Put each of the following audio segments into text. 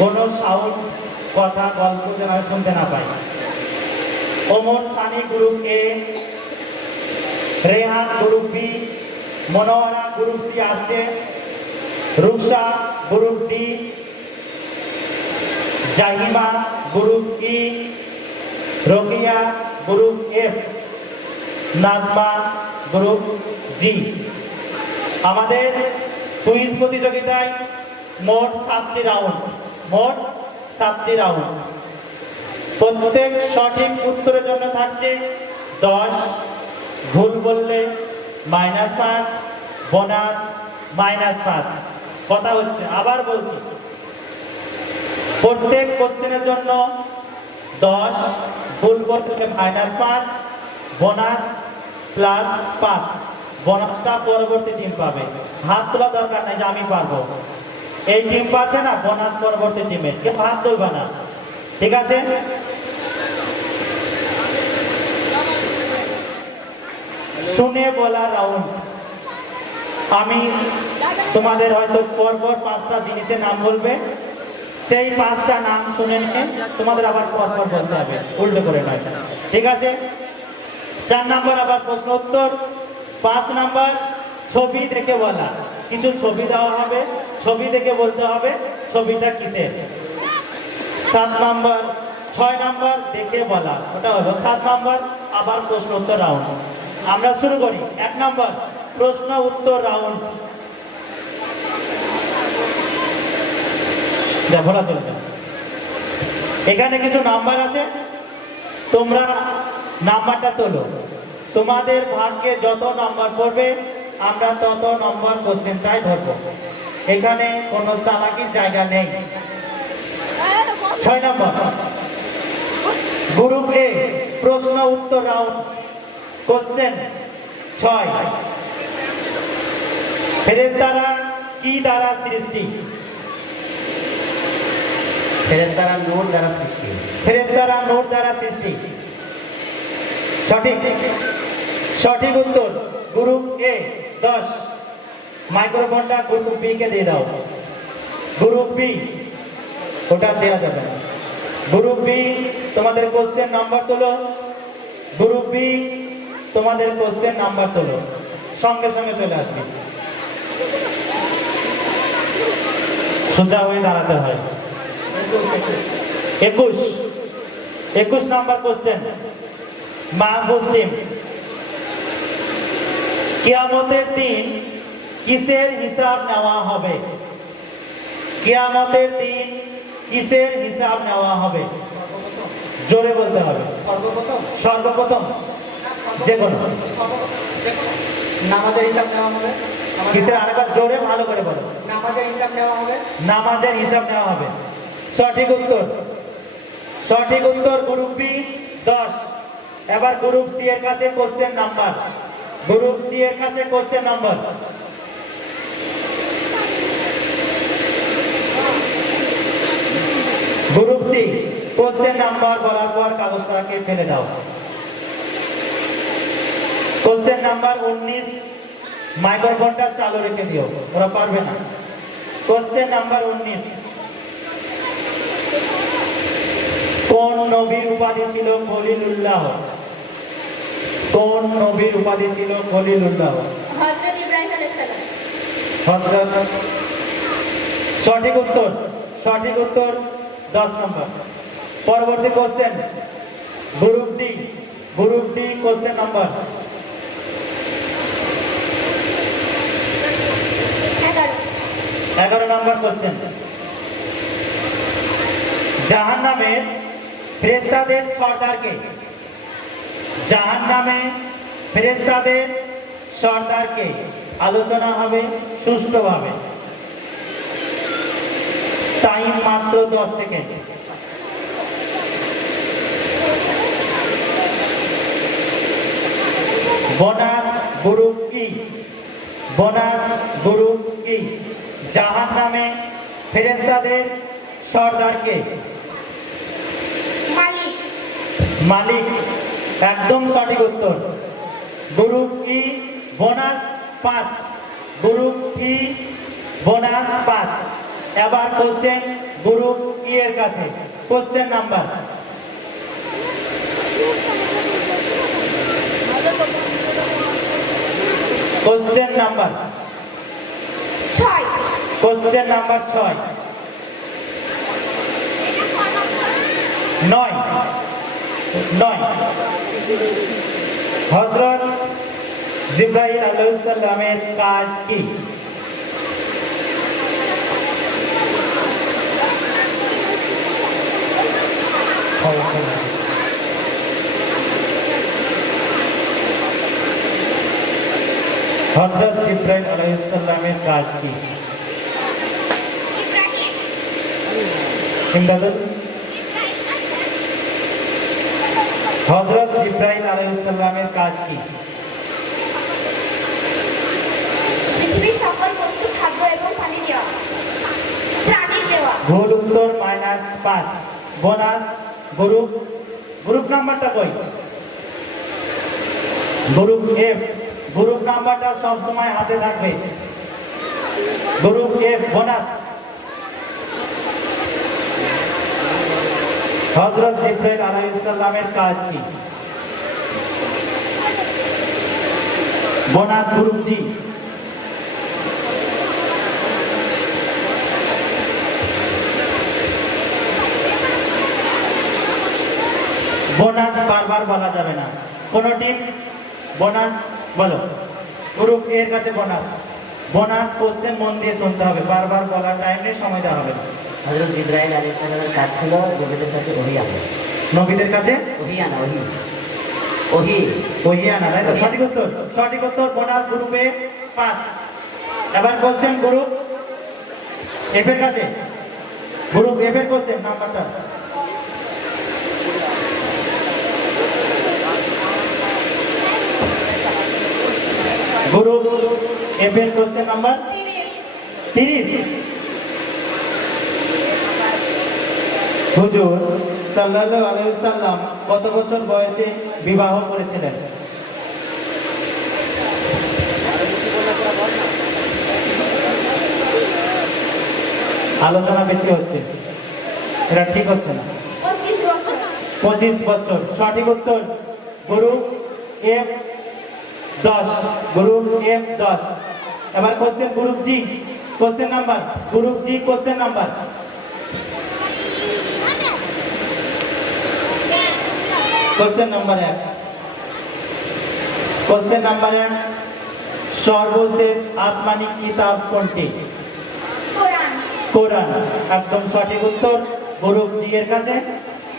কোনো সাউন্ড কথা গল্প যেন শুনতে না পাই। Omar Sunny group A, Rehan group B, Manohara group C আসছে, Ruksa group D, Jahima group E, Rokiya group F, Najma group G. আমাদের কুইজ প্রতিযোগিতায় মোট 7টি রাউন্ড, মোট 7টি রাউন্ড। প্রত্যেক সঠিক উত্তরের জন্য থাকছে 10, ভুল বললে -5, বোনাস -5। কথা হচ্ছে, আবার বলছি, প্রত্যেক কোশ্চেনের জন্য 10, ভুল বললে -5, বোনাস +5। বোনাসটা পরবর্তী টিম পাবে। হাত তোলা দরকার নাই যে আমি পারবো, এই টিম পাচ্ছে না, বোনাস পরবর্তী টিমের, কেউ হাত তুলবে না, ঠিক আছে? শুনে বলা রাউন্ড। আমি তোমাদের হয়তো পরপর 5টা জিনিসের নাম বলবে, সেই 5টা নাম শুনে নিয়ে তোমাদের আবার পরপর বলতে হবে, উল্টো করে নয়, ঠিক আছে? 4 নম্বর আবার প্রশ্ন উত্তর। 5 নম্বর ছবি দেখে বলা। কিছু ছবি দেওয়া হবে, ছবি দেখে বলতে হবে ছবিটা কিসের। 7 নম্বর, 6 নম্বর দেখে বলা, ওটা হলো 7 নম্বর। আবার প্রশ্ন উত্তর রাউন্ড। আমরা শুরু করি। 1 নম্বর প্রশ্ন উত্তর রাউন্ড। বলা চলবে। এখানে কিছু নাম্বার আছে, তোমরা নাম্বারটা তোলো। তোমাদের ভাগ্যে যত নাম্বার পড়বে আমরা তত নম্বর কোশ্চেনটাই ধরবো, এখানে কোনো চালাকির জায়গা নেই। 6 নম্বর গ্রুপ এ প্রশ্ন উত্তর রাউন্ড। কোশ্চেন 6, ফেরেশতারা কি দ্বারা সৃষ্টি? ফেরেশতারা নূর দ্বারা সৃষ্টি। ফেরেশতারা নূর দ্বারা সৃষ্টি, সঠিক। সঠিক উত্তর গ্রুপ এ 10। মাইক্রোফোনটা গ্রুপ বি কে দিয়ে দাও। গ্রুপ বি, ওটা দেওয়া যাবে না। গ্রুপ বি তোমাদের কোশ্চেন নাম্বার তোলো। গ্রুপ বি তোমাদের কোশ্চেন নাম্বার তোলো, সঙ্গে সঙ্গে চলে আসবে। সোজা হয়ে দাঁড়াতে হয়। 21 নাম্বার কোশ্চেন মাহফুজ টিম। কিয়ামতের দিন কিসের হিসাব নেওয়া হবে? কিয়ামতের দিন কিসের হিসাব নেওয়া হবে? জোরে বলতে হবে। সর্বপ্রথম যে কোনো নামাজের হিসাব নেওয়া হবে। কিসের? আরেকবার জোরে ভালো করে বলো। নামাজের হিসাব নেওয়া হবে। নামাজের হিসাব নেওয়া হবে, সঠিক উত্তর। সঠিক উত্তর গ্রুপ বি 10। এবার গ্রুপ সি এর কাছে কোশ্চেন নাম্বার। গ্রুপ সি এর কাছে question number. Group C question number বলার পর কাগজটাকে ফেলে দাও। Question number 19। মাইক্রোফোনটা চালু রেখে দিও, ওরা পারবে না। Question number 19। কোন নবীর উপাধি ছিল খলিলুল্লাহ? কোন নবীর উপাধি ছিল খলিলুল্লাহ? হযরত ইব্রাহিম আলাইহিস সালাম। হযরত, সঠিক উত্তর। সঠিক উত্তর 10 নম্বর। পরবর্তী question group D. Group D question number 11 নম্বর কোশ্চেন। জাহান্নামের ফেরেশতাদের সর্দারকে? জাহান্নামে ফেরেশতাদের সর্দারকে আলোচনা হবে সুষ্ঠুভাবে। টাইম মাত্র 10 second. Bonus group E. Bonus group ই। জাহান্নামে ফেরেশতাদের সর্দারকে? মালিক। মালিক, একদম সঠিক উত্তর। Group E bonus 5। Group E bonus 5। এবার কোশ্চেন গ্রুপ ই এর কাছে। Question number question number 6 question number 6 9 হযরত জিবরাইল আলাইহিস সালামের কাজ কি? হযরত জিবরাইল আলাইহিস সালামের কাজ কি? ইমদাদুল হযরত জিবরাইল আলাইহিস সালামের কাজ কি? পৃথিবীর সকল বস্তু খাদ্য এবং পানি দেওয়া, প্রাণী দেওয়া। ভুল উত্তর -5। বোনাস গ্রুপ নাম্বারটা কই? Group F. গ্রুপ নাম্বারটা সব সময় হাতে থাকবে। Group F bonus. হযরত জিবরাইল আলাইহিস সালামের কাজ কি? Bonus group G. বোনাস বারবার বলা যাবে না। কোন টিম বোনাস বলো? গ্রুপ এর কাছে বোনাস। বোনাস কোশ্চেন মন দিয়ে শুনতে হবে, বারবার বলার টাইম নেই, সময় দেওয়া হবে না। হযরত জিবরাইল আলাইহিস সালামের কাজ ছিল নবীদের কাছে ওহী আনা। নবীদের কাছে ওহী আনা, ওহী ওহী ওহী আনা, তাই তো? সঠিক উত্তর। সঠিক উত্তর। বোনাস গ্রুপে 5। এবার কোশ্চেন গ্রুপ এফ এর কাছে। গ্রুপ এফ এর কোশ্চেন নাম্বারটা গ্রুপ এফ এর কোশ্চেন নাম্বার 30। হুজুর সাল্লাল্লাহু আলাইহি ওয়াসাল্লাম কত বছর বয়সে বিবাহ করেছিলেন? আলোচনা বেশি হচ্ছে, এটা ঠিক হচ্ছে না। 25 বছর। 25 বছর। সঠিক উত্তর। Group F 10। Group F 10। এবার question group G. Question number group G. Question number question number 1। Question number 1, সর্বশেষ আসমানি কিতাব কোনটি? কোরআন। কোরআন। একদম সঠিক উত্তর। গ্রুপ জি এর কাছে।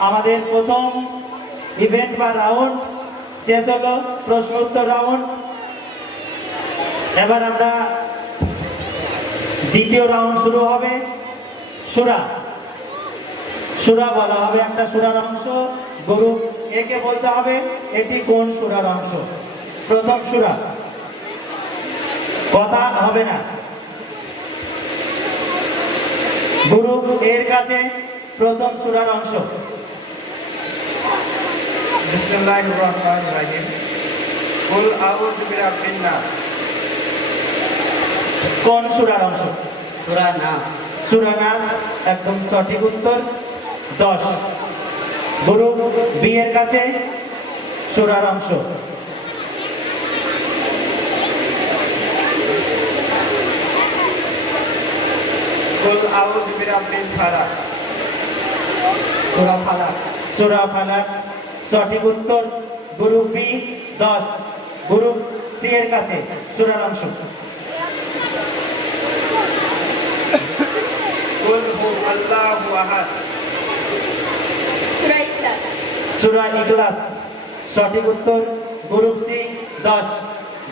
আমাদের প্রথম ইভেন্ট বা রাউন্ড শেষ হলো, প্রশ্ন উত্তর রাউন্ড। এবার আমরা দ্বিতীয় রাউন্ড শুরু হবে। সূরা সূরা বলা হবে, একটা সূরার অংশ। গ্রুপ এ কে বলতে হবে এটি কোন সূরার অংশ। প্রথম সূরা, কথা হবে না। গ্রুপ এর কাছে প্রথম সূরার অংশ। বিসমিল্লাহির রহমানির রহিম। কুল আউযু বিরাব্বিন নাস। কোন সূরার অংশ? সূরা নাস। সূরা নাস। একদম সঠিক উত্তর। 10। গ্রুপ বি এর কাছে সূরার অংশ। কুল আউযু বিরাব্বিল ফালাক। সূরা ফালাক। সূরা ফালাক। সঠিক উত্তর। Group B 10। গ্রুপ সি এর কাছে সূরার অংশ। কুল হু আল্লাহু আহাদ। সূরা ইখলাস। সূরা ইখলাস। সঠিক উত্তর। Group C 10।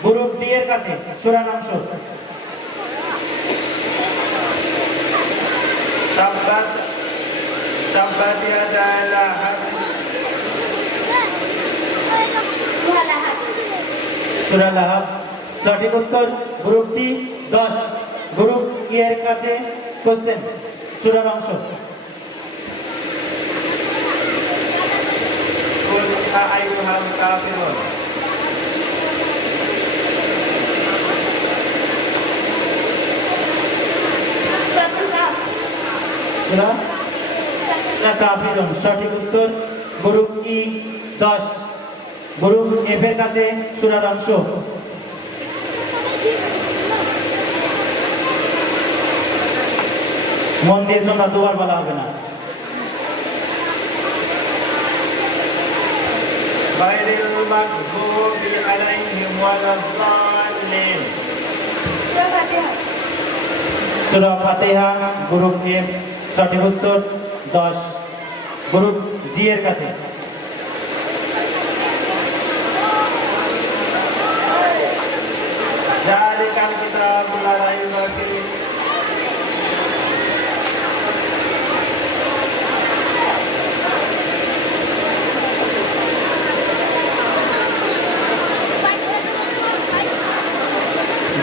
গ্রুপ ডি এর কাছে সূরার অংশ। তাব্বাত তাব্বাত ইয়াদা লাহাব। সূরা লাহাব। সূরা লাহাব। সঠিক উত্তর। Group D 10। গ্রুপ ই এর কাছে কোশ্চেন, সূরার অংশ। কুল ইয়া আইয়ুহাল কাফিরুন। সূরাতুল কাহফ। সূরা কাফিরুন সঠিক উত্তর। গ্রুপ ই 10, গ্রুপ এফ এর কাছে সূরার অংশ। মন দিয়ে শোনা, দুবার বলা হবে না। غير المغضوب عليهم ولا الضالين সূরা ফাতিহা। সূরা ফাতিহা গ্রুপ এফ সঠিক উত্তর 10, গ্রুপ জি এর কাছে। ذلك الكتاب لا ريب فيه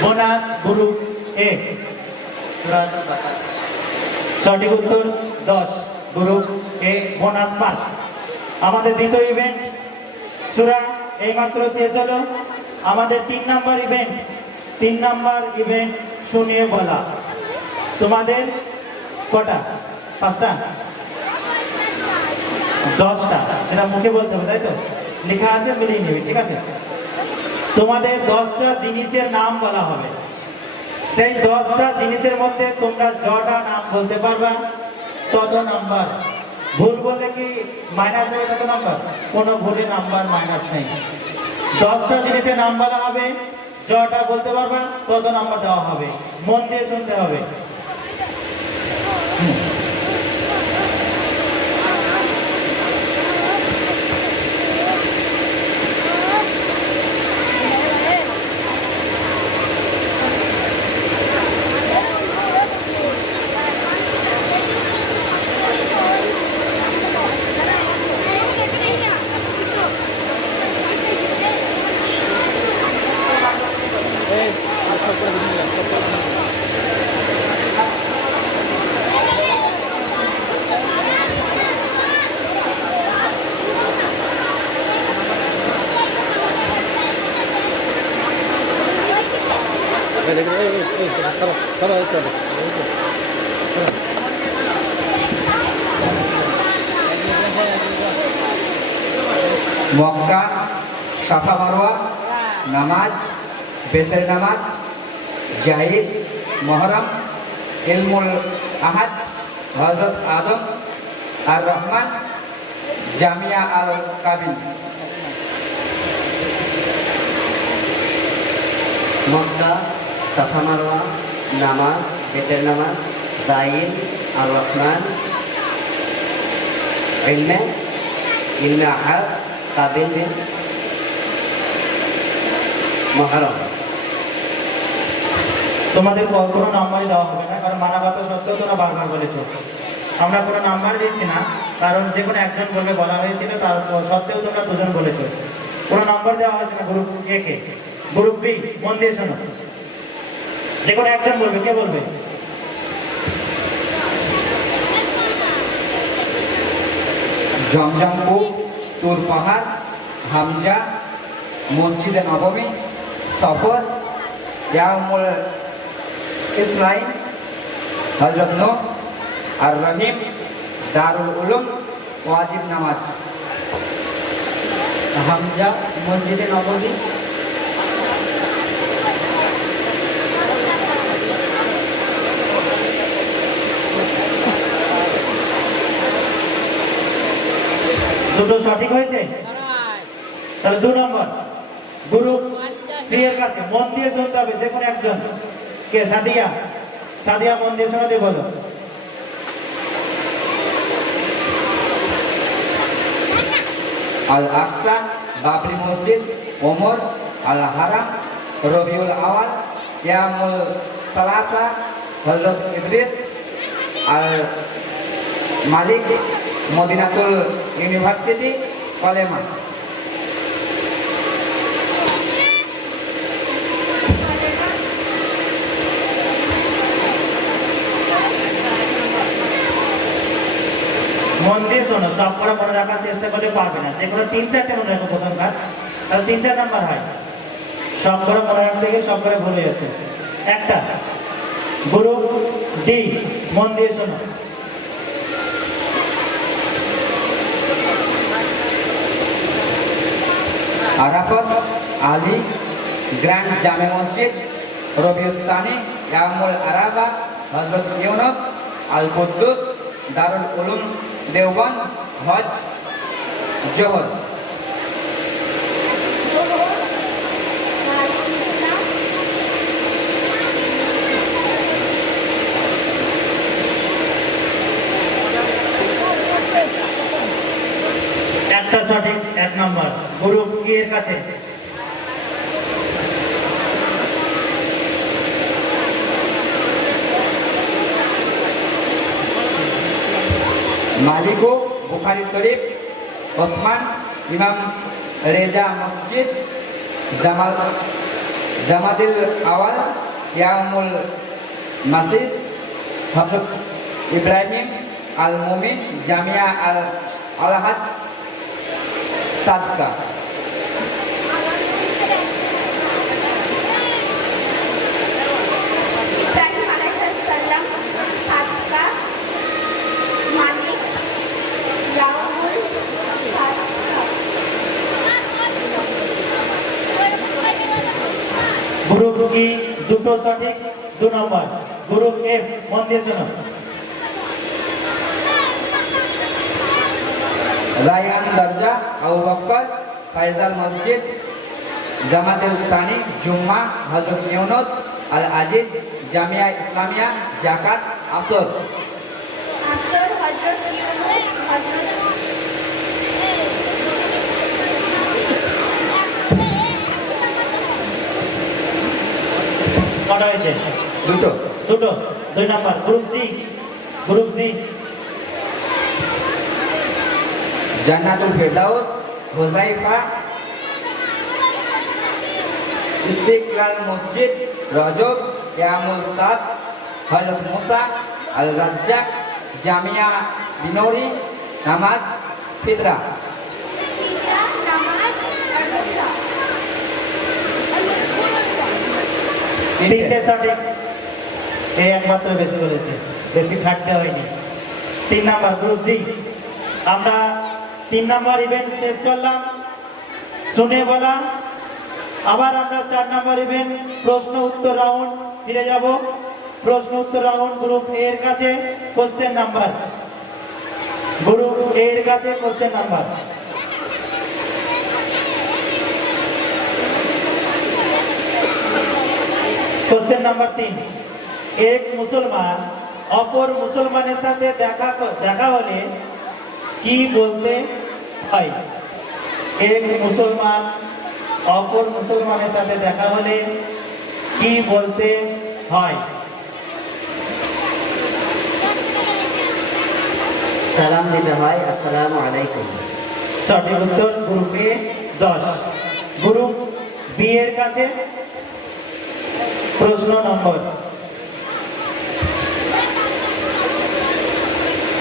বোনাস গ্রুপ এ সূরাতুল বাকারা। সঠিক উত্তর 10, গ্রুপ এ বোনাস 5। আমাদের দ্বিতীয় ইভেন্ট সূরা এইমাত্র শেষ হলো। আমাদের 3 নাম্বার ইভেন্ট শুনিয়ে বলা। তোমাদের কটা? 5টা 10টা, সেটা মুখে বলতে হবে, তাই তো? লেখা আছে, মিলিয়ে নেবে, ঠিক আছে? তোমাদের 10টা জিনিসের নাম বলা হবে। সেই 10টা জিনিসের মধ্যে তোমরা যটা নাম বলতে পারবা তত নাম্বার। ভুল বললে কি মাইনাস হবে তত নাম্বার? কোনো ভুলে নাম্বার মাইনাস নেই। 10টা জিনিসের নাম বলা হবে, যটা বলতে পারবা তত নাম্বার দেওয়া হবে। মন দিয়ে শুনতে হবে। মক্কা, সাফা মারওয়া, নামাজ, বেতের নামাজ, জাহিদ, মহরম, ইলমুল আহাদ, হযরত আদম, আর রহমান, জামিয়া আল কাবিল। মক্কা, সাফা মারওয়া, নামাজ, বেতের নামাজ, জাইদ, আর রহমান, ইলমে আহাদ, কাবিল বিন, মহরম। তোমাদের কোনো নাম্বারই দেওয়া হবে না, কারণ মানা কথা সত্ত্বেও তোমরা বারবার বলেছো। আমরা কোনো নাম্বার দিচ্ছি না, কারণ যে কোনো একজন বলবে বলা হয়েছিল, তার সত্ত্বেও তোমরা দুজন বলেছো। কোনো নাম্বার দেওয়া হয়েছে না গ্রুপ এ কে। গ্রুপ বি মন দিয়ে শোনো, যে কোনো একজন বলবে। কে বলবে? জমজম কূপ, তুর পাহাড়, হামজা, মসজিদে নবমী, সফর, ইয়াউমুল ইসলাইম, হযরত নূহ, আর রহিম, দারুল উলুম, ওয়াজিব নামাজ। হামজা, মসজিদে নববী, দুটো সঠিক হয়েছে, তাহলে 2 নম্বর গ্রুপ সি এর কাছে। মন দিয়ে শুনতে হবে, যে কোনো একজন। কে? সাদিয়া মন দিয়ে শোনাতে বলো। আল আকসা, বাবরি মসজিদ, ওমর, আল হারাম, রবিউল আওয়াল, ইয়ামুল সালাসা, হযরত ইদ্রিস, আল মালিক, মদিনাতুল ইউনিভার্সিটি, কলেমা। মন দিয়ে শোনো, সব করে মনে রাখার চেষ্টা করলে পারবে না। যে কোনো 3-4টে মনে রাখো প্রথমবার, তাহলে 3-4 নাম্বার হয়। সব করে মনে রাখতে গিয়ে সব করে ভুলে যাচ্ছে। একটা গ্রুপ ডি, মন দিয়ে শোনো। আরাফাত আলী গ্র্যান্ড জামে মসজিদ, রবিউল সানি ইয়ামুল আরাবা, হজরত ইউনুস আল কুদ্দুস দারুল উলুম দেওবন্দ, হজ জোহর। একটা সঠিক, 1 নম্বর। গ্রুপ ই এর কাছে মালিকো বুখারি শরীফ, ওসমান ইমাম রেজা মসজিদ, জামাদিল আওয়াল ইয়ামুল মাসিদ, হযরত ইব্রাহিম আল মুমিন জামিয়া আল আলহাজ সাদকা। ইব্রাহিম আলাইহিস সালাম, সাদকা, মালিক, ইয়ামুল সাদকা। গ্রুপ ই দুটো সঠিক, 2 নম্বর। গ্রুপ এফ মন দিয়ে শোনো। রায়ান দরজা আবু বকর ফয়সাল মসজিদ, জামাতুল সানি জুম্মা, হযরত ইউনুস আল আজিজ জামিয়া ইসলামিয়া জাকাত আসর। আসর, হযরত ইউনুস, হযরত কটা হয়েছে? দুটো। দুটো, 2 নম্বর। গ্রুপ জি, গ্রুপ জি জান্নাতুল ফেরদাউস, হুযাইফা ইস্তিকলাল মসজিদ, রজব ইয়ামুল সাদ, হযরত মুসা আল রাজ্জাক জামিয়া বিনোরি নামাজ ফিতরা। নামাজ, আরবিয়া। তিনটে সঠিক, এই একমাত্র বেশি বলেছে, বেশি খাটতে হয়নি। 3 নম্বর। গ্রুপ জি আমরা 3 নম্বর ইভেন্ট শেষ করলাম, শুনে বলা। আবার আমরা 4 নম্বর ইভেন্ট প্রশ্ন উত্তর রাউন্ড ফিরে যাব। প্রশ্ন উত্তর রাউন্ড গ্রুপ এ এর কাছে কোশ্চেন নাম্বার, গ্রুপ এ এর কাছে কোশ্চেন নাম্বার। কোশ্চেন নাম্বার 3, এক মুসলমান অপর মুসলমানের সাথে দেখা হলে কি বলতে হয়? এক মুসলমান অপর মুসলমানের সাথে দেখা হলে কি বলতে হয়? সালাম দিতে হয়, আসসালামু আলাইকুম। সঠিক উত্তর গ্রুপ এ 10। গ্রুপ বি এর কাছে প্রশ্ন নম্বর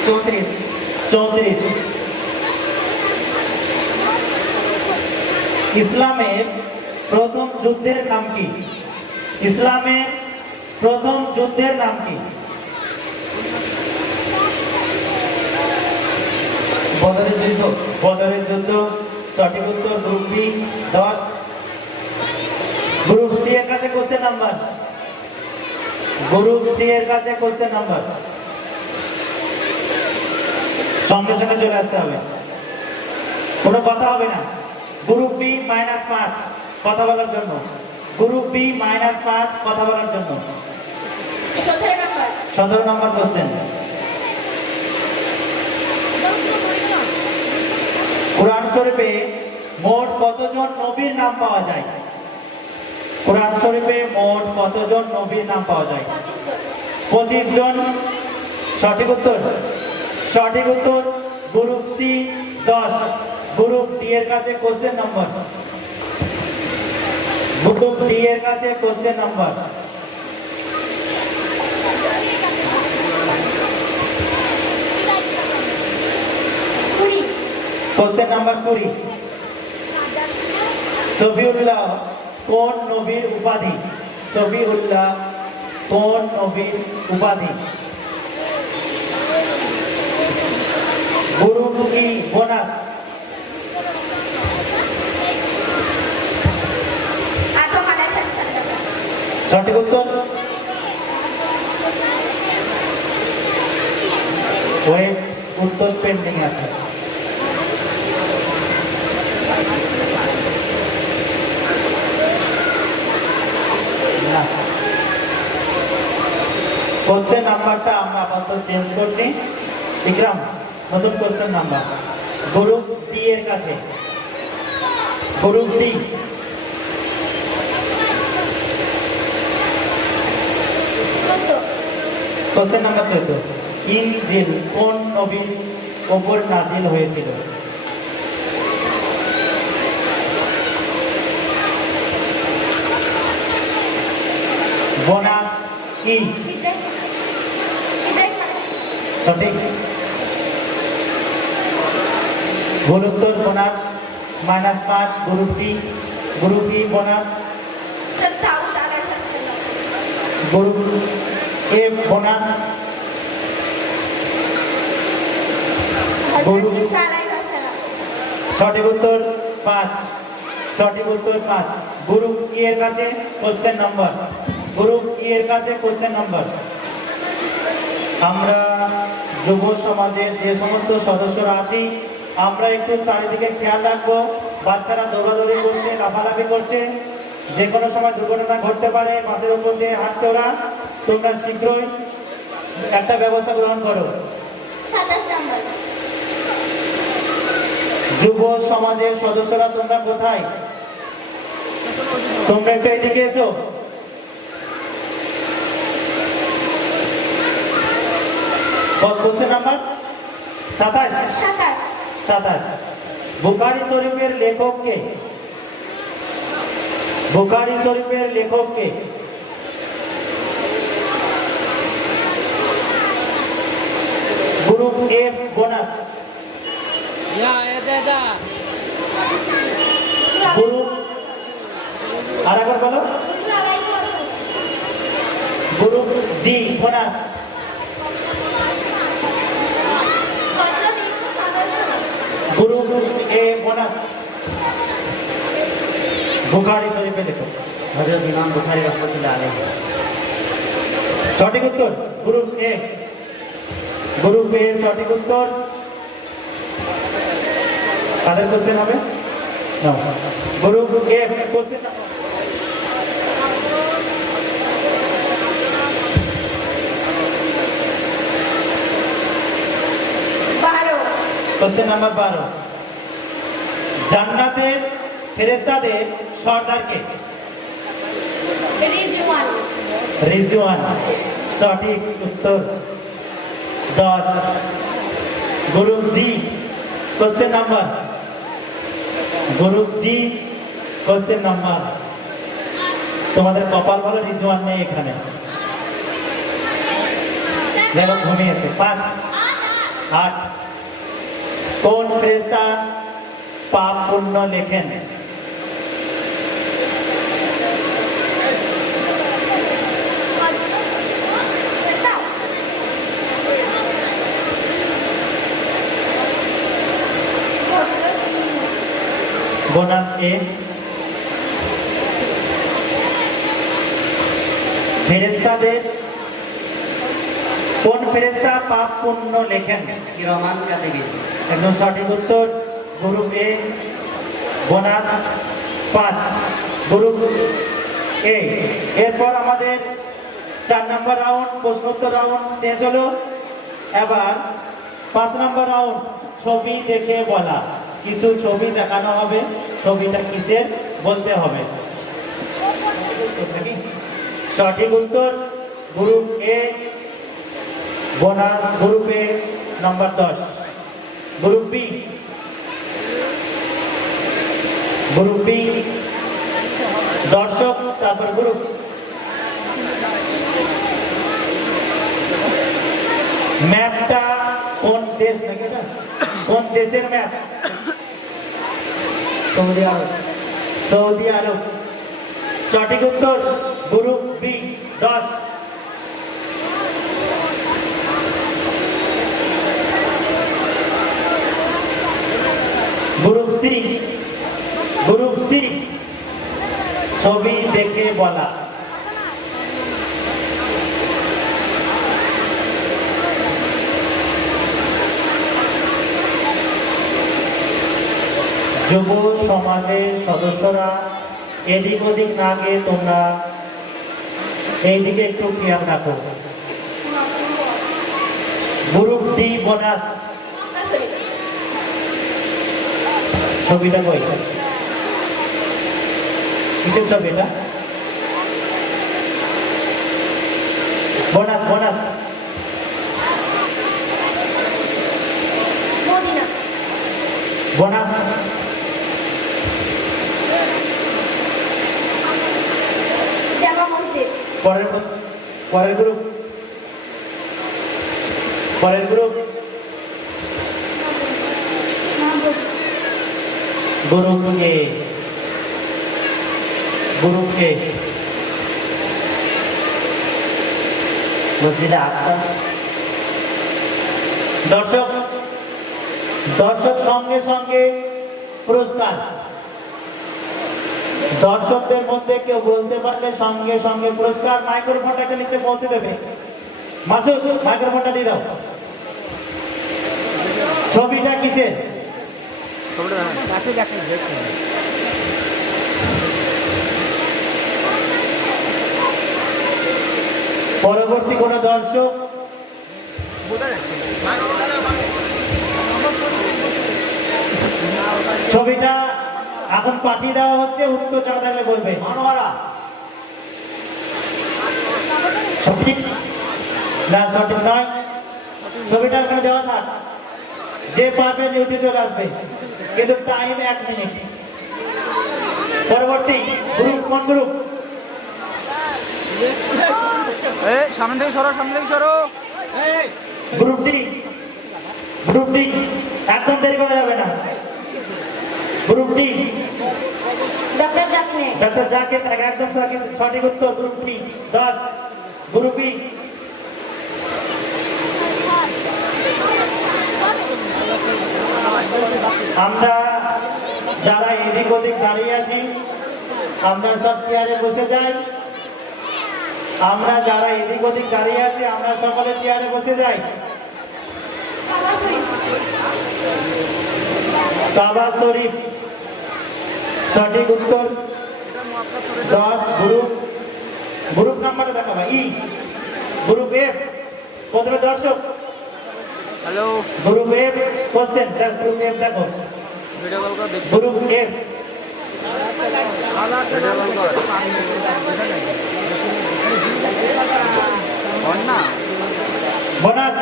34। ইসলামের প্রথম যুদ্ধের নাম কি? ইসলামের প্রথম যুদ্ধের নাম কি? বদরের যুদ্ধ। বদরের যুদ্ধ সঠিক উত্তর গ্রুপ বি 10। গ্রুপ সি এর কাছে কোশ্চেন নাম্বার, গ্রুপ সি এর কাছে কোশ্চেন নাম্বার। সঙ্গে সঙ্গে চলে আসতে হবে, কোনো কথা হবে না। গ্রুপ বি -5 কথা বলার জন্য, গ্রুপ বি -5 কথা বলার জন্য। 17 নম্বর। 17 নম্বর কোশ্চেন। কোরআন শরীফে মোট কতজন নবীর নাম পাওয়া যায়? কোরআন শরীফে মোট কতজন নবীর নাম পাওয়া যায়? 25 জন। সঠিক উত্তর, সঠিক উত্তর গ্রুপ সি 10। গ্রুপ ডি এর কাছে কোশ্চেন নম্বর, গ্রুপ ডি এর কাছে question number. Question number 20। Shafiullah কোন নবীর উপাধি? সফিউল্লাহ কোন নবীর উপাধি? Group E bonus. সঠিক উত্তর ওয়েট, উত্তর পেন্ডিং আছে। কোশ্চেন নাম্বারটা আমরা আপাতত চেঞ্জ করছি। বিক্রম, নতুন কোশ্চেন নাম্বার গ্রুপ ডি এর কাছে। গ্রুপ ডি, কোশ্চেন নাম্বার 14, ইনজিল কোন নবীর ওপর নাজিল হয়েছিল? বোনাস ই, সঠিক। ভুল উত্তর bonus -5। Group D, group E bonus. Group A bonus. সঠিক উত্তর 5, সঠিক উত্তর 5। গ্রুপ ই এর কাছে কোশ্চেন নম্বর, গ্রুপ ই এর কাছে কোশ্চেন নম্বর। আমরা যুব সমাজের যে সমস্ত সদস্যরা আছি, আমরা একটু চারিদিকে খেয়াল রাখবো। বাচ্চারা দৌড়াদৌড়ি করছে, লাফালাফি করছে, যে কোনো সময় দুর্ঘটনা ঘটতে পারে। বাসের উপর দিয়ে হাঁটছে ওরা, তোমরা শীঘ্রই একটা ব্যবস্থা গ্রহণ করো। 27 নম্বর। যুব সমাজের সদস্যরা তোমরা কোথায়? তোমরা একটু এদিকে এসো। Question number 27। বুখারী শরীফের লেখক কে? বুখারী শরীফের লেখক কে? Group A bonus. গ্রুপ আরেকবার বলো। Group G bonus. Group A bonus. Bukhari শরীফে দেখো। হযরত ইমাম বুখারী রাহমাতুল্লাহ আলাইহি। সঠিক উত্তর গ্রুপ এ। গ্রুপ এ সঠিক উত্তর। কাদের কোশ্চেন হবে? গ্রুপ এ কোশ্চেন কোশ্চেন নাম্বার 12। জান্নাতের ফেরেশতাদের সর্দার কে? রিজওয়ান, সঠিক উত্তর 10। Group G question number, group G question number. তোমাদের কপাল ভালো, রিজওয়ান নেই এখানে, দেখো ঘুমিয়েছে। 5, 8। কোন ফেরেশতা পাপ পুণ্য লেখেন? বোনাস এ। ফেরেশতাদের কোন ফেরেশতা পাপ পুণ্য লেখেন? কিরামান কাতিবিন। একদম সঠিক উত্তর। Group A bonus 5। গ্রুপ এ। এরপর আমাদের 4 নম্বর রাউন্ড প্রশ্নোত্তর রাউন্ড শেষ হলো। এবার 5 নম্বর রাউন্ড ছবি দেখে বলা। কিছু ছবি দেখানো হবে, ছবিটা কিসের বলতে হবে। সঠিক উত্তর group A bonus. Group A number 10। Group B, group B দর্শক, তারপর গ্রুপ। ম্যাপটা কোন দেশ নাকি এটা? কোন দেশের ম্যাপ? সৌদি আরব। সৌদি আরব, সঠিক উত্তর group B 10। Group C, group C ছবি দেখে বলা। যুব সমাজের সদস্যরা এদিক ওদিক না গিয়ে তোমরা এইদিকে একটু খেয়াল রাখো। গ্রুপ ডি বোনাস ছবিটা কই, কিসের ছবি এটা? বোনাস বোনাস মদিনা বোনাস জামা মসজিদ পরের গ্রুপ পরের group Mahbub group A group এ মসজিদে আকসা। দর্শক দর্শক সঙ্গে সঙ্গে পুরস্কার। দর্শকদের মধ্যে কেউ বলতে পারলে সঙ্গে সঙ্গে পুরস্কার। মাইক্রোফোনটাকে নিচে পৌঁছে দেবে। মাসুদ মাইক্রোফোনটা দিয়ে দাও। ছবিটা কিসের? পরবর্তী কোন দর্শক ছবিটা এখন পাঠিয়ে দেওয়া হচ্ছে, উত্তর জানা থাকলে বলবে। মনোয়ারা সঠিক না? সঠিক নয়। ছবিটা ওখানে দেওয়া থাক, যে পারবে ডিউটি চলে আসবে, কিন্তু টাইম 1 মিনিট। পরবর্তী গ্রুপ কোন গ্রুপ? সামনে থেকে সরো, সামনে থেকে সরো। Group D. গ্রুপ ডি একদম দেরি করা যাবে না। গ্রুপ ডি ডক্টর জাকনে ডক্টর জাকির নায়ক, একদম সঠিক উত্তর। Group D 10। গ্রুপ বি আমরা যারা এদিক ওদিক দাঁড়িয়ে আছি আমরা সব চেয়ারে বসে যাই। আমরা যারা এদিক ওদিক দাঁড়িয়ে আছি আমরা সকলে চেয়ারে বসে যাই। কাবা শরীফ সঠিক উত্তর। 10। গ্রুপ গ্রুপ নাম্বারটা দেখো ভাই। ই গ্রুপ এফ প্রথমে দর্শক। Hello, group F question. Group F দেখো। ভিডিও কল কর, দেখি। গ্রুপ এফ ভিডিও কল কর। হন না। বোনাস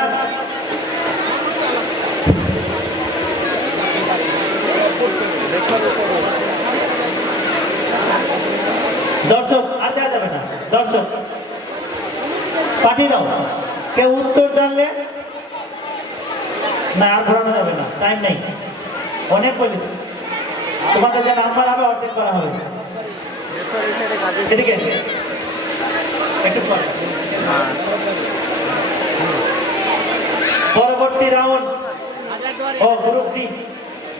দর্শক আর দেওয়া যাবে না। দর্শক পাঠিয়ে দাও। কেউ উত্তর জানলে না, আর ঘোরানো যাবে না, টাইম নেই। অনেক বলেছি, তোমাদের যে নাম্বার হবে অর্ধেক করা হবে। এদিকে একটু পরে। পরবর্তী রাউন্ড। ও গ্রুপ জি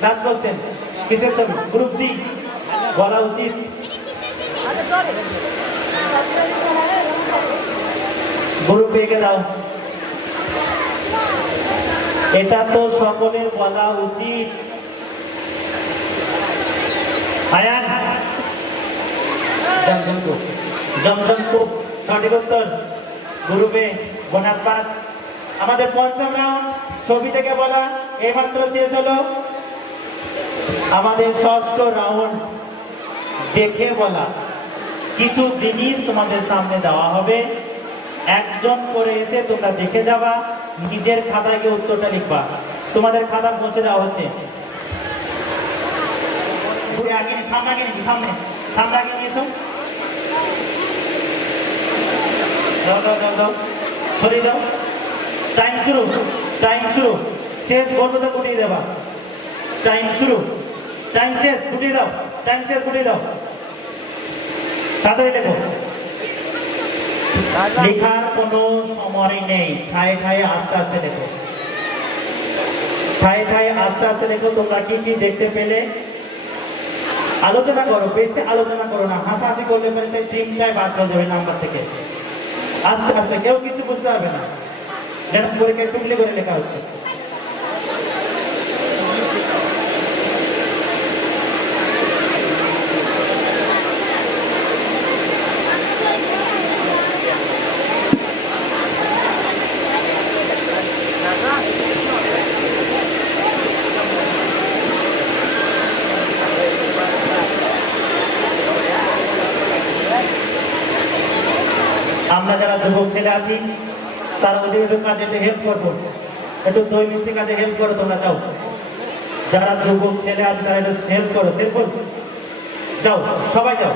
লাস্ট কোশ্চেন। কিসের ছবি? গ্রুপ জি বলা উচিত। গ্রুপ এ কে দাও। এটা তো সকলের বলা উচিত। আয়ান জমজম কূপ। জমজম কূপ সঠিক উত্তর। গ্রুপে বোনাস 5। আমাদের পঞ্চম রাউন্ড ছবি থেকে বলা এইমাত্র শেষ হলো। আমাদের ষষ্ঠ রাউন্ড দেখে বলা। কিছু জিনিস তোমাদের সামনে দেওয়া হবে, একজন করে এসে তোমরা দেখে যাবা, নিজের খাতায় গিয়ে উত্তরটা লিখবা। তোমাদের খাতা পৌঁছে দেওয়া হচ্ছে। সামনে আগে নিয়েছি, সামনে সামনে আগে নিয়ে এসো। দাও দাও দাও দাও, ছড়িয়ে দাও। টাইম শুরু, টাইম শুরু। শেষ বলবো তো গুটিয়ে দেবা। টাইম শুরু, টাইম শেষ, গুটিয়ে দাও। টাইম শেষ, গুটিয়ে দাও। তাড়াতাড়ি লেখো। লেখার কোনো সময় নেই, ঠায়ে ঠায়ে আস্তে আস্তে লেখো। ঠায়ে ঠায়ে আস্তে আস্তে লেখো। তোমরা কি কি দেখতে পেলে আলোচনা করো, বেশি আলোচনা করো না। হাসাহাসি করলে পরে সেই ড্রিমটাই বাদ চলে যাবে নাম্বার থেকে। আস্তে আস্তে, কেউ কিছু বুঝতে পারবে না, যেন পরীক্ষায় টুকলি করে লেখা হচ্ছে। যুবক ছেলে আছি, তার অধিবেশন কাজে একটু হেল্প করবো, একটু দই মিষ্টি কাজে হেল্প করো, তোমরা যাও। যারা যুবক ছেলে আছে তারা একটু হেল্প করো, যাও, সবাই যাও,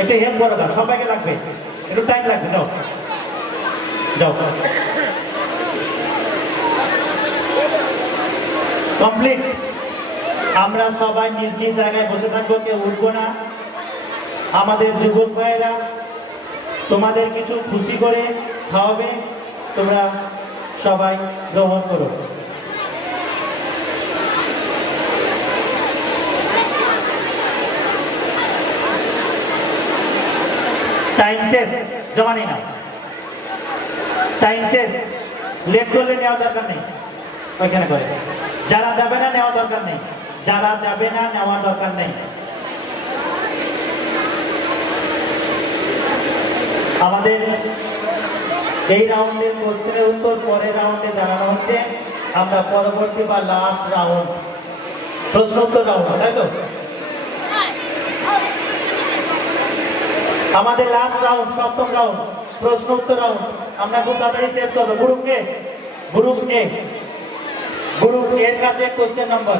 একটু হেল্প করো, না সবাইকে লাগবে, একটু টাইম লাগবে, যাও যাও। কমপ্লিট। আমরা সবাই নিজ নিজ জায়গায় বসে থাকবো, কেউ উঠবো না। আমাদের যুবক ভাইয়েরা তোমাদের কিছু খুশি করে খাওয়াবে, তোমরা সবাই গ্রহণ করো। টাইম শেষ, জমা নেই না, টাইম শেষ। লেট করলে নেওয়া দরকার নেই, ওইখানে করে। যারা দেবে না নেওয়া দরকার নেই, যারা দেবে না নেওয়া দরকার নেই। আমাদের এই রাউন্ডের প্রশ্নের উত্তর পরের রাউন্ডে জানানো হচ্ছে। আমরা পরবর্তী বা লাস্ট রাউন্ড, প্রশ্ন উত্তর রাউন্ড, তাই তো? আমাদের লাস্ট রাউন্ড, সপ্তম রাউন্ড, প্রশ্ন উত্তর রাউন্ড। আমরা খুব তাড়াতাড়ি শেষ করবো। গ্রুপ এ, গ্রুপ এর কাছে কোশ্চেন নাম্বার,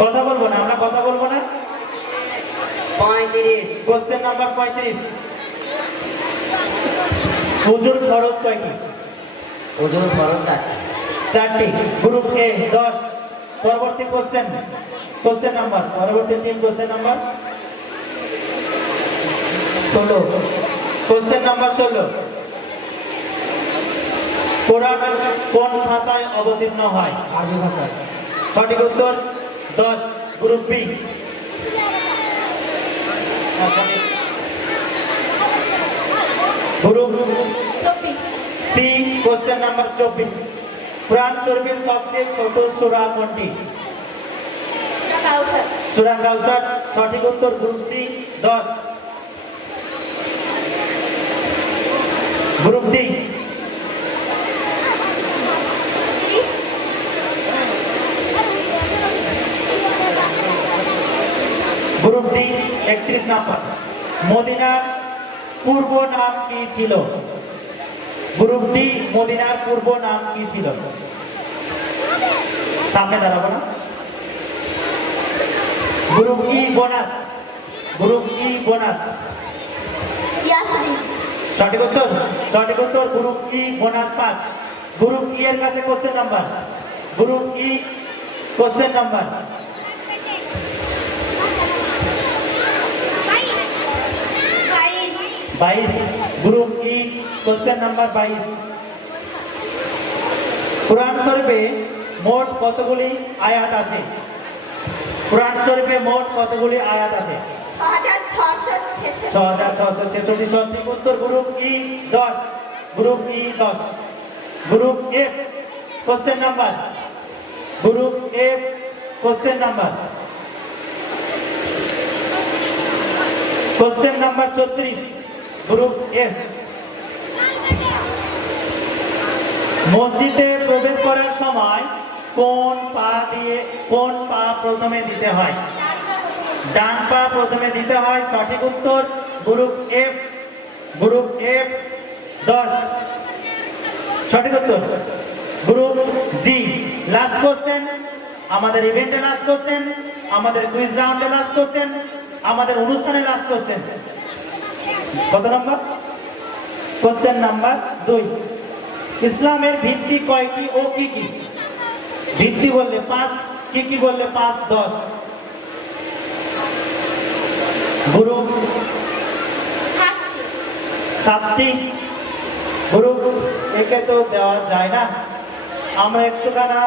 কথা বলবো না, আমরা কথা বলবো না। 35 কোশ্চেন নাম্বার 35। হুজুর ফরজ কয়টি? ওজোর ফরজ 4টি। Group A 10। পরবর্তী কোশ্চেন নাম্বার, পরবর্তী team question number 16। Question number 16। কোরআন কোন ভাষায় অবতীর্ণ হয়? আরবি ভাষায়। সঠিক উত্তর 10। Group B. Group 24 C question number 24। কোরআন শরীফের সবচেয়ে ছোট সূরা কোনটি? কাউসার সূরা কাউসার। সঠিক উত্তর group C 10। Group D. 30 group D 31 number. মদিনার পূর্ব নাম কি ছিল? গ্রুপ ডি মদিনার পূর্ব নাম কি ছিল? সামনে দাঁড়াবো না। Group E bonus, group E bonus. Yasrin সঠিক উত্তর, সঠিক উত্তর group E bonus 5। Group E এর কাছে question number, group E question number 22। Group E question number 22। Quran শরীফে মোট কতগুলি আয়াত আছে? কোরআন শরীফে মোট কতগুলি আয়াত আছে? 6666 6666। সঠিক উত্তর গ্রুপ ই 10। গ্রুপ ই 10। Group F question number, group F question number, question number 34। Group F. মসজিদে প্রবেশ করার সময় কোন পা প্রথমে দিতে হয়? ডান পা প্রথমে দিতে হয়। সঠিক উত্তর গ্রুপ এফ, গ্রুপ এফ 10। সঠিক উত্তর গ্রুপ জি। লাস্ট কোশ্চেন, আমাদের ইভেন্টে লাস্ট কোশ্চেন, আমাদের কুইজ রাউন্ডে লাস্ট কোশ্চেন, আমাদের অনুষ্ঠানে লাস্ট কোশ্চেন। কত নম্বর? Question number 2। ইসলামের ভিত্তি কয়টি ও কি কি? ভিত্তি বললে 5, কি কি বললে 5, 10। গ্রুপ 7টি। গ্রুপ একে তো দেওয়া যায় না, আমরা একটুখানা,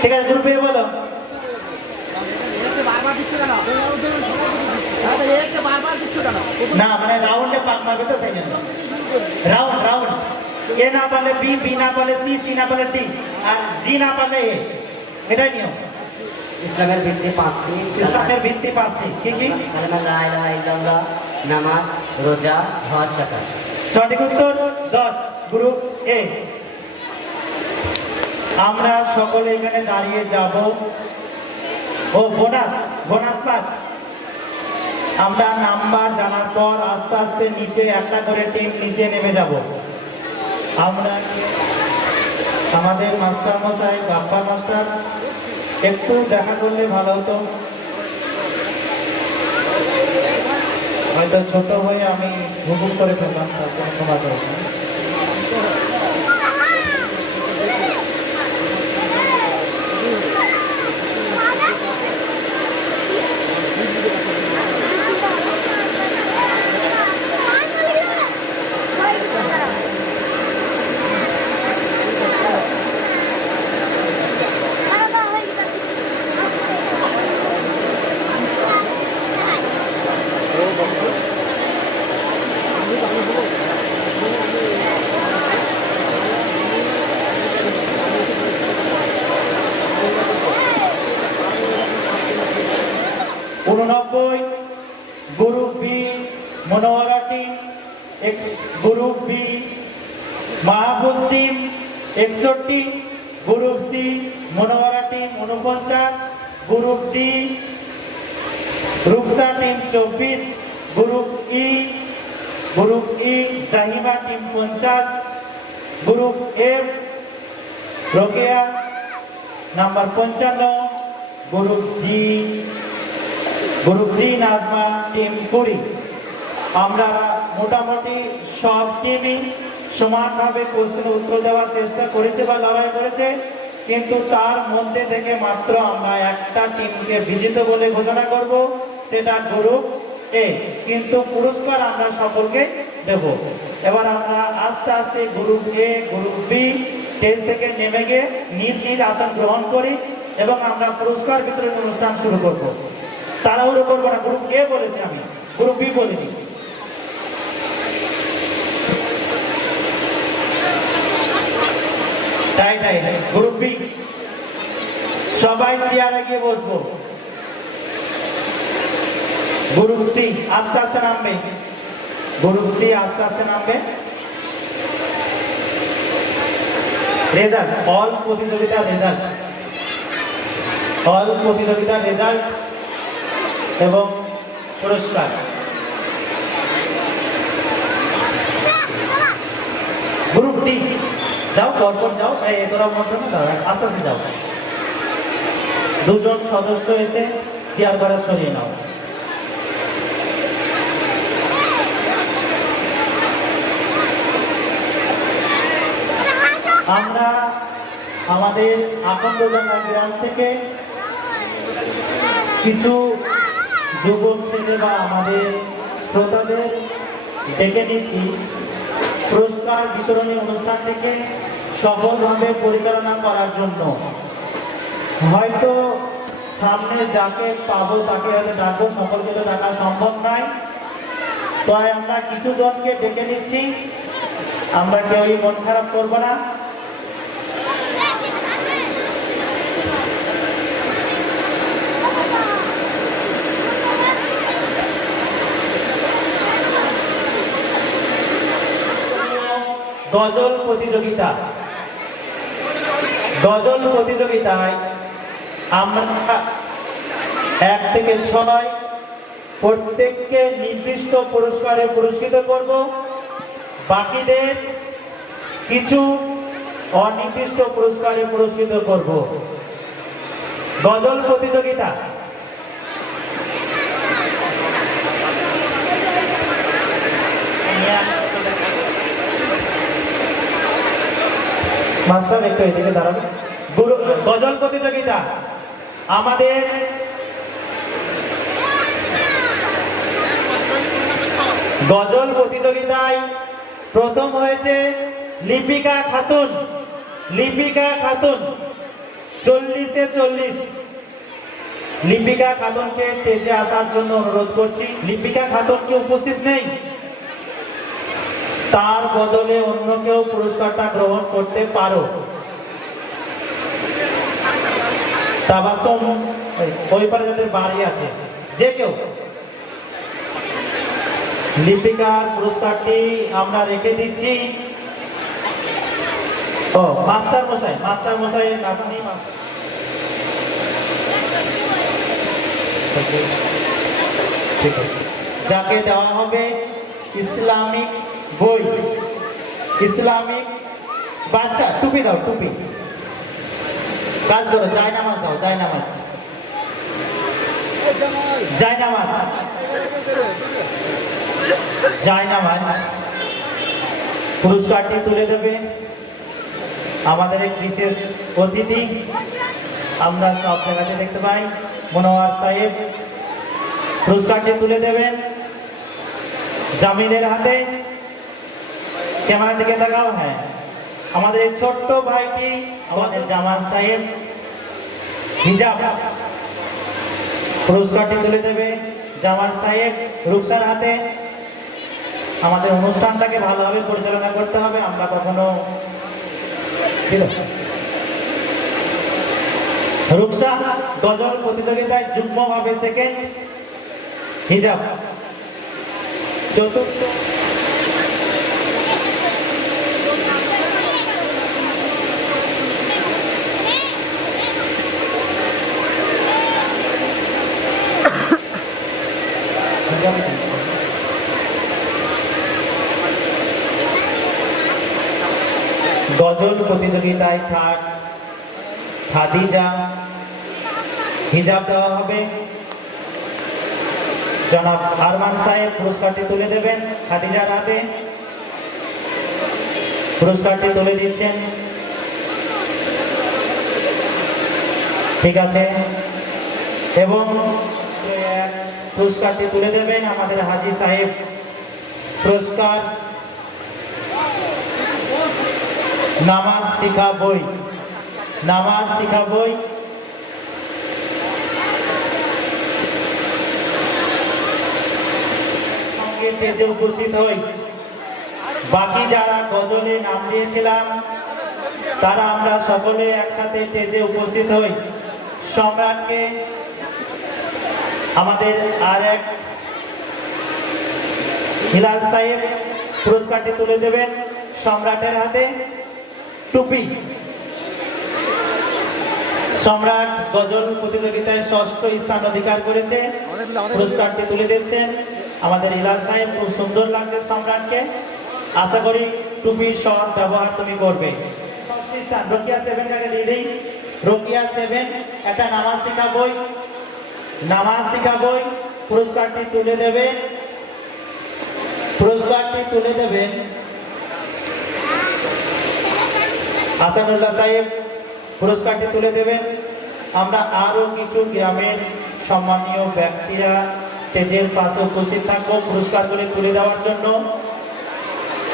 ঠিক আছে গ্রুপে বলো। না মানে রাউন্ডে পাক মারবে তো, সেই জন্য রাউন্ড রাউন্ড। এ না পারলে বি, বি না পারলে সি, সি না পারলে ডি, আর জি না পারলে এ। এটাই নিয়ম। ইসলামের ভিত্তি 5টি। ইসলামের ভিত্তি 5টি। কি কি? কালেমা লা ইলাহা ইল্লাল্লাহ, নামাজ, রোজা, হজ, যাকাত। সঠিক উত্তর 10। গ্রুপ এ। আমরা সকলে এখানে দাঁড়িয়ে যাব। ও বোনাস, বোনাস 5। আমরা নাম্বার জানার পর আস্তে আস্তে নিচে একটা করে টিম নিচে নেমে যাব। আমরা আমাদের মাস্টার মশাই গাপ্পা মাস্টার একটু দেখা করলে ভালো হতো। হয়তো ছোট হয়ে আমি হুকুম করে ফেললাম, তার জন্য ক্ষমা করবেন। ঊননব্বই group B Manohara team, group B Mahfuz team 61, group C Manohara team 49, group D Ruksa team 24, group E Jahima team 50, group F Rokeya number 55, group G Najma team 20। আমরা মোটামুটি সব টিমই সমানভাবে কোশ্চেনের উত্তর দেওয়ার চেষ্টা করেছে বা লড়াই করেছে, কিন্তু তার মধ্যে থেকে মাত্র আমরা একটা টিমকে বিজেত বলে ঘোষণা করব, সেটা গ্রুপ এ। কিন্তু পুরস্কার আমরা সকলকে দেব। এবার আমরা আস্তে আস্তে group A group B stage থেকে নেমে গিয়ে নিজ নিজ আসন গ্রহণ করি এবং আমরা পুরস্কার বিতরণ অনুষ্ঠান শুরু করব। তাড়াহুড়ো করবো না, গ্রুপ এ বলেছি আমি, গ্রুপ বি বলিনি। তাই গ্রুপ বি সবাই চেয়ারে গিয়ে বসবো। গ্রুপ সি আস্তে আস্তে নামবে, গ্রুপ সি আস্তে আস্তে নামবে। রেজাল্ট অল প্রতিযোগিতার রেজাল্ট এবং পুরস্কার। গ্রুপ ডি যাও, পরপর যাও, তোরা মধ্যে দাও, আস্তে আস্তে যাও। দুজন সদস্য এসে চেয়ার করে সরিয়ে নাও। আমরা আমাদের আকন্দডাঙ্গা গ্রাম থেকে কিছু যুবক ছেলে বা আমাদের শ্রোতাদের ডেকে নিচ্ছি পুরস্কার বিতরণী অনুষ্ঠানটিকে সফলভাবে পরিচালনা করার জন্য। হয়তো সামনে যাকে পাবো তাকে হয়তো ডাকবো, সকলকে তো ডাকা সম্ভব নয়, তাই আমরা কিছু জনকে ডেকে নিচ্ছি। আমরা কেউই মন খারাপ করবো না। গজল প্রতিযোগিতায় আমরা 1 থেকে 6 প্রত্যেককে নির্দিষ্ট পুরস্কারে পুরস্কৃত করব। বাকিদের কিছু অনির্দিষ্ট পুরস্কারে পুরস্কৃত করব। গজল প্রতিযোগিতা মাস্টার একটু এদিকে দাঁড়াবে। গজল প্রতিযোগিতা আমাদের গজল প্রতিযোগিতায় প্রথম হয়েছে লিপিকা খাতুন 40-এ 40। লিপিকা খাতুনকে স্টেজে আসার জন্য অনুরোধ করছি। লিপিকা খাতুন কি উপস্থিত নেই? তার বদলে অন্য কেউ পুরস্কারটা গ্রহণ করতে পারো। তাবাসুম ওই পারে যাদের বাড়ি আছে যে কেউ, লিপিকার পুরস্কারটি আমরা রেখে দিচ্ছি। ও মাস্টার মশাই নাতনি ঠিক আছে। যাকে দেওয়া হবে ইসলামিক বই, ইসলামিক বাচ্চা টুপি দাও, টুপি কাজ করো, জায়নামাজ দাও, জায়নামাজ, জায়নামাজ, জায়নামাজ। পুরস্কারটি তুলে দেবে আমাদের এক বিশেষ অতিথি, আমরা সব জায়গাতে দেখতে পাই, মনোয়ার সাহেব পুরস্কারটি তুলে দেবেন জামিলের হাতে। ক্যামেরা দিকে দেখাও, হ্যাঁ, আমাদের এই ছোট্ট ভাইটি আমাদের জামাল সাহেব হিজাব পুরস্কারটি তুলে দেবে জামাল সাহেব রুকসার হাতে। আমাদের অনুষ্ঠানটাকে ভালোভাবে পরিচালনা করতে হবে, আমরা কখনো রুকসা গজল প্রতিযোগিতায় যুগ্মভাবে সেকেন্ড, হিজাব চতুর্থ। গজল প্রতিযোগিতায় থার্ড খাদিজা, হিজাব দেওয়া হবে। জনাব আরমান সাহেব পুরস্কারটি তুলে দেবেন খাদিজার হাতে, পুরস্কারটি তুলে দিচ্ছেন, ঠিক আছে। এবং পুরস্কারটি তুলে দেবেন আমাদের হাজি সাহেব, পুরস্কার নামাজ শিখা বই, নামাজ শিখা বই। স্টেজে উপস্থিত হই, বাকি যারা গজলে নাম দিয়েছিলাম তারা আমরা সকলে একসাথে স্টেজে উপস্থিত হই। সম্রাটকে আমাদের আর এক হিলাল সাহেব পুরস্কারটি তুলে দেবেন সম্রাটের হাতে, টুপি। সম্রাট গজল প্রতিযোগিতায় ষষ্ঠ স্থান অধিকার করেছে, পুরস্কারটি তুলে দিচ্ছেন আমাদের হিলাল সাহেব। খুব সুন্দর লাগছে সম্রাটকে, আশা করি টুপির সৎ ব্যবহার তুমি করবে। ষষ্ঠ স্থান রোকিয়া 7 জায়গায় দিয়ে দিই, রোকিয়া 7 একটা নামাজ শিখা বই, নামাজ শিখা বই। পুরস্কারটি তুলে দেবে, পুরস্কারটি তুলে দেবেন হাসানুল্লাহ সাহেব, পুরস্কারটি তুলে দেবেন। আমরা আরো কিছু গ্রামের সম্মানীয় ব্যক্তিরা স্টেজের পাশে উপস্থিত থাকবো পুরস্কারগুলি তুলে দেওয়ার জন্য।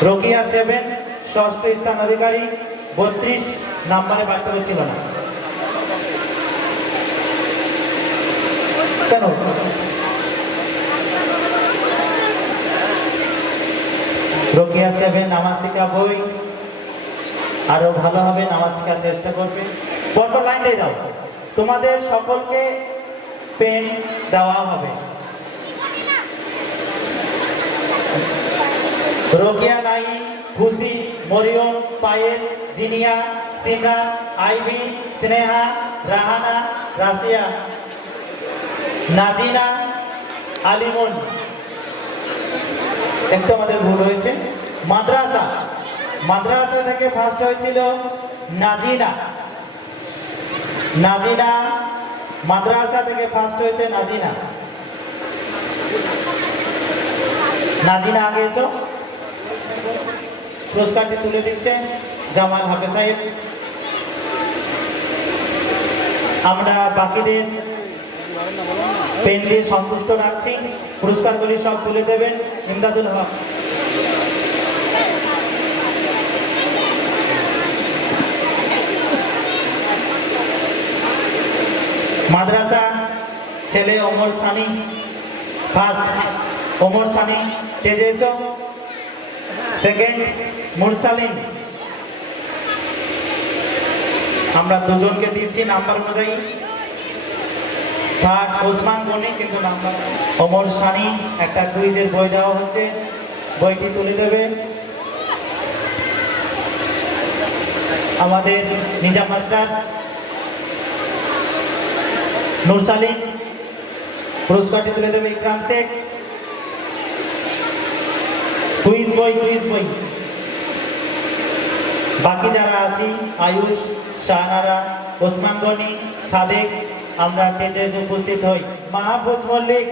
রোকিয়া 7 ষষ্ঠ স্থান অধিকারী, 32 নম্বরে বাড়তে ছিল না কেন? রোকিয়া 7 নামাজ শিখা বই, আরো ভালোভাবে নামাজ শেখার চেষ্টা করবে। পরপর লাইন দিয়ে দাও, তোমাদের সকলকে পেন দেওয়া হবে। রোকিয়া 9, খুশি, মরিয়ম, পায়েল, জিনিয়া, সিমরান, আইভি, স্নেহা, রাহানা, রাশিয়া, নাজিনা, আলিমুন। একটু আমাদের ভুল হয়েছে। মাদ্রাসা, মাদ্রাসা থেকে ফার্স্ট হয়েছিল নাজিনা, নাজিনা মাদ্রাসা থেকে ফার্স্ট হয়েছে নাজিনা। নাজিনা আগে এসো, পুরস্কারটি তুলে দিচ্ছেন জামাল হাফেজ সাহেব। আমরা বাকিদের পেন দিয়ে সন্তুষ্ট রাখছি, পুরস্কারগুলি সব তুলে দেবেন ইমদাদুল হক। মাদ্রাসা ছেলে ওমর সানি ফার্স্ট, ওমর সানি স্টেজে এসো। সেকেন্ড মুরসালিন, আমরা দুজনকে দিচ্ছি নাম্বার অনুযায়ী। থার্ড ওসমান গনি, কিন্তু নাম্বার ওমর সানি একটা কুইজের বই দেওয়া হচ্ছে, বইটি তুলে দেবে আমাদের নিজাম মাস্টার। নুরসালিন পুরস্কারটি তুলে দেবে ইকরাম শেখ। কুইজ বই। বাকি যারা আছি আয়ুষ, শাহনারা, ওসমান গনি, সাদেক, আমরা স্টেজে এসে উপস্থিত হই। মাহফুজ মল্লিক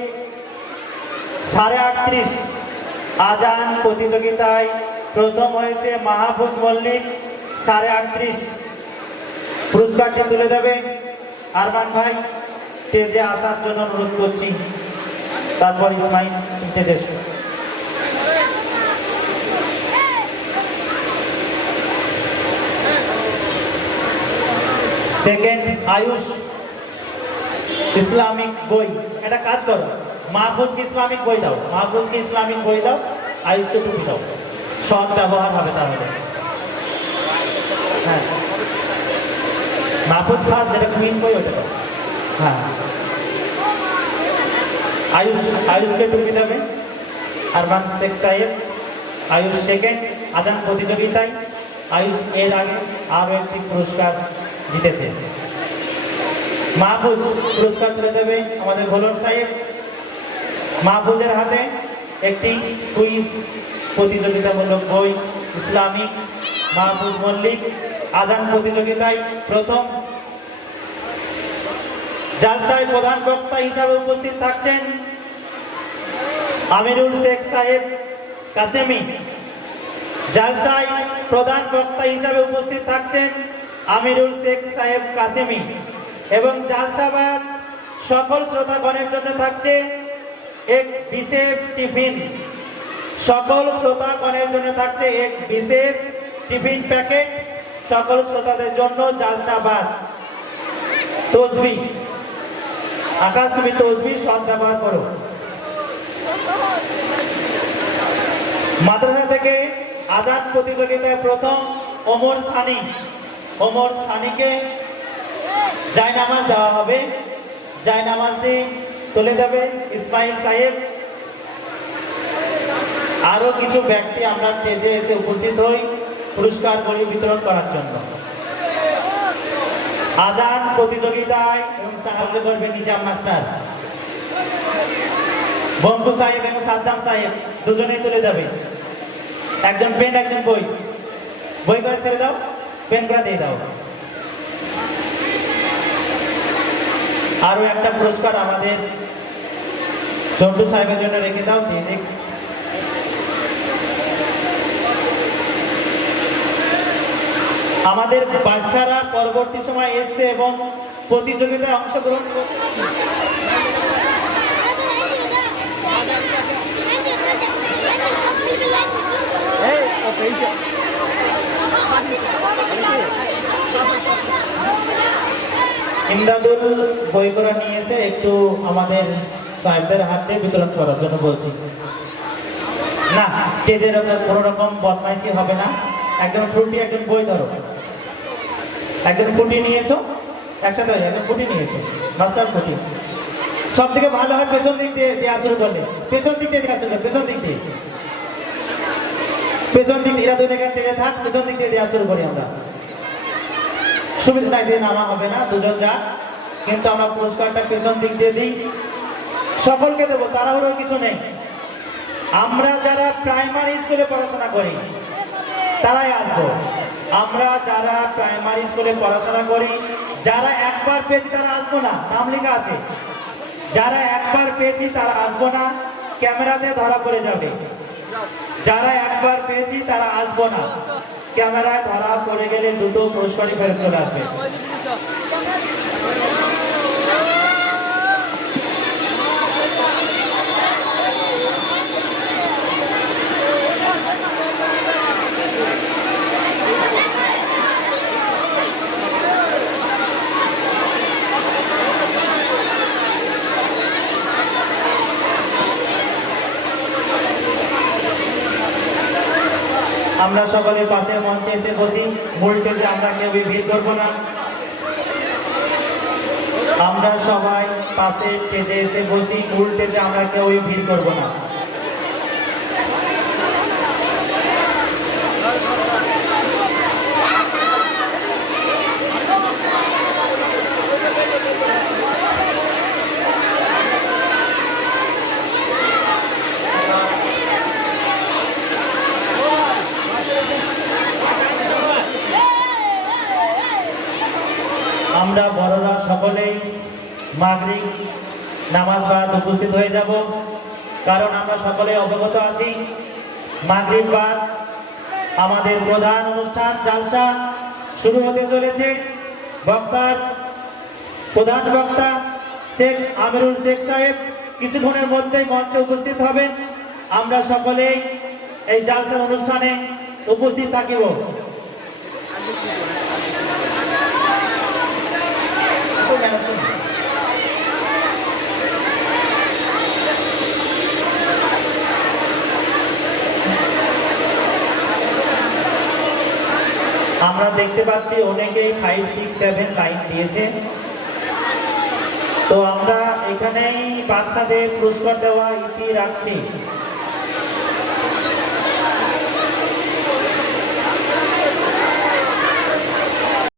38.5 আজান প্রতিযোগিতায় প্রথম হয়েছে মাহফুজ মল্লিক 38.5। পুরস্কারটি তুলে দেবে আরমান ভাই, স্টেজে আসার জন্য অনুরোধ করছি। তারপর ইসমাইল স্টেজে এসো। সেকেন্ড আয়ুষ, ইসলামিক বই। একটা কাজ করো, মাহফুজকে ইসলামিক বই দাও, মাহফুজকে ইসলামিক বই দাও, আয়ুষকে টুপি দাও, সৎ ব্যবহার হবে তাহলে। হ্যাঁ, মাহফুজ ফার্স্ট, যেটা কুইন বই ওটা দাও। হ্যাঁ, আয়ুষকে টুপি দেবে আরমান শেখ সাহেব। আয়ুষ সেকেন্ড আজান প্রতিযোগিতায়। আয়ুষ এর আগে আরও একটি পুরস্কার জিতেছে। মাহফুজ পুরস্কার তুলে দেবে আমাদের ভোলন সাহেব। মাহফুজের হাতে একটি কুইজ প্রতিযোগিতামূলক বই, ইসলামিক। মাহফুজ মল্লিক আজান প্রতিযোগিতায় প্রথম। জালসায় প্রধান বক্তা হিসাবে উপস্থিত থাকছেন আমিরুল শেখ সাহেব কাসেমি। জালসায় প্রধান বক্তা হিসাবে উপস্থিত থাকছেন আমিরুল শেখ সাহেব কাসেমি। এবং জালসাবাদ সকল শ্রোতাগণের জন্য থাকছে এক বিশেষ টিফিন। সকল শ্রোতাগণের জন্য থাকছে এক বিশেষ টিফিন প্যাকেট সকল শ্রোতাদের জন্য। জালসাবাদ তসবি, আকাশ তুমি তসবি সৎ ব্যবহার করো। মাদ্রাসা থেকে আজান প্রতিযোগিতায় প্রথম ওমর সানি। ওমর সানিকে জায়নামাজ দেওয়া হবে, জায়নামাজটি তুলে দেবে ইসমাইল সাহেব। আরো কিছু ব্যক্তি আমরা স্টেজে এসে উপস্থিত হই পুরস্কার বিতরণ করার জন্য। আজান প্রতিযোগিতায় এবং সাহায্য করবে নিজাম মাস্টার, বঙ্কু সাহেব এবং সাদ্দাম সাহেব দুজনেই তুলে দেবে। একজন পেন, একজন বই। বই করে ছেড়ে দাও, পেন করে দিয়ে দাও। আরো একটা পুরস্কার আমাদের চন্টু সাহেবের জন্য রেখে দাও, দিয়ে দেখ। আমাদের বাচ্চারা পরবর্তী সময় এসছে এবং প্রতিযোগিতায় অংশগ্রহণ করছে। ইমদাদুল বই করা নিয়ে এসে একটু আমাদের সাহেবদের হাতে বিতরণ করার জন্য বলছি। না, স্টেজের ওপর কোনো রকম বদমাইশি হবে না। একজন ফ্রুটি, একজন বই ধরো। একজন ফুটি নিয়ে এসো, একসাথে হয়ে একজন ফুটি নিয়ে এসো, মাস্টার ফুটি। সব থেকে ভালো হয় পেছন দিক দিয়ে দেওয়া শুরু করলে, পেছন দিক দিয়ে দেওয়া শুরু করলে, পেছন দিক দিয়ে, পেছন দিক দিয়ে। এরা দুই এখানে টেকে থাক, পেছন দিক দিয়ে দেওয়া শুরু করি আমরা। সুবিধা দিয়ে নামা হবে না, দুজন যা, কিন্তু আমরা পুরস্কারটা পেছন দিক দিয়ে দিই। সকলকে দেবো, তাড়াহুড়োর কিছু নেই। আমরা যারা প্রাইমারি স্কুলে পড়াশোনা করি তারাই আসবো। আমরা যারা প্রাইমারি স্কুলে পড়াশোনা করি, যারা একবার পেয়েছি তারা আসবো না, নাম লেখা আছে। যারা একবার পেয়েছি তারা আসবো না, ক্যামেরাতে ধরা পড়ে যাবে। যারা একবার পেয়েছি তারা আসবো না, ক্যামেরায় ধরা পড়ে গেলে দুটো পুরস্কারই ফেরত চলে আসবে। আমরা সকলে পাশের মঞ্চে এসে বসি। মূল স্টেজে আমরা কেউ ভিড় করবো না। আমরা সবাই পাশে স্টেজে এসে বসি, মূল স্টেজে আমরা কেউ ভিড় করবো না। আমরা বড়রা সকলেই মাগরিব নামাজ বাদ উপস্থিত হয়ে যাব, কারণ আমরা সকলে অবগত আছি মাগরিব বাদ আমাদের প্রধান অনুষ্ঠান জালসা শুরু হতে চলেছে। প্রধান বক্তা শেখ আমিরুল শেখ সাহেব কিছুক্ষণের মধ্যেই মঞ্চে উপস্থিত হবেন। আমরা সকলেই এই জালসার অনুষ্ঠানে উপস্থিত থাকিব। আমরা দেখতে পাচ্ছি অনেকেই 5, 6, 7 লাইন দিয়েছে। তো আমরা এখানেই বাচ্চাদের পুরস্কার দেওয়া ইতি রাখছি।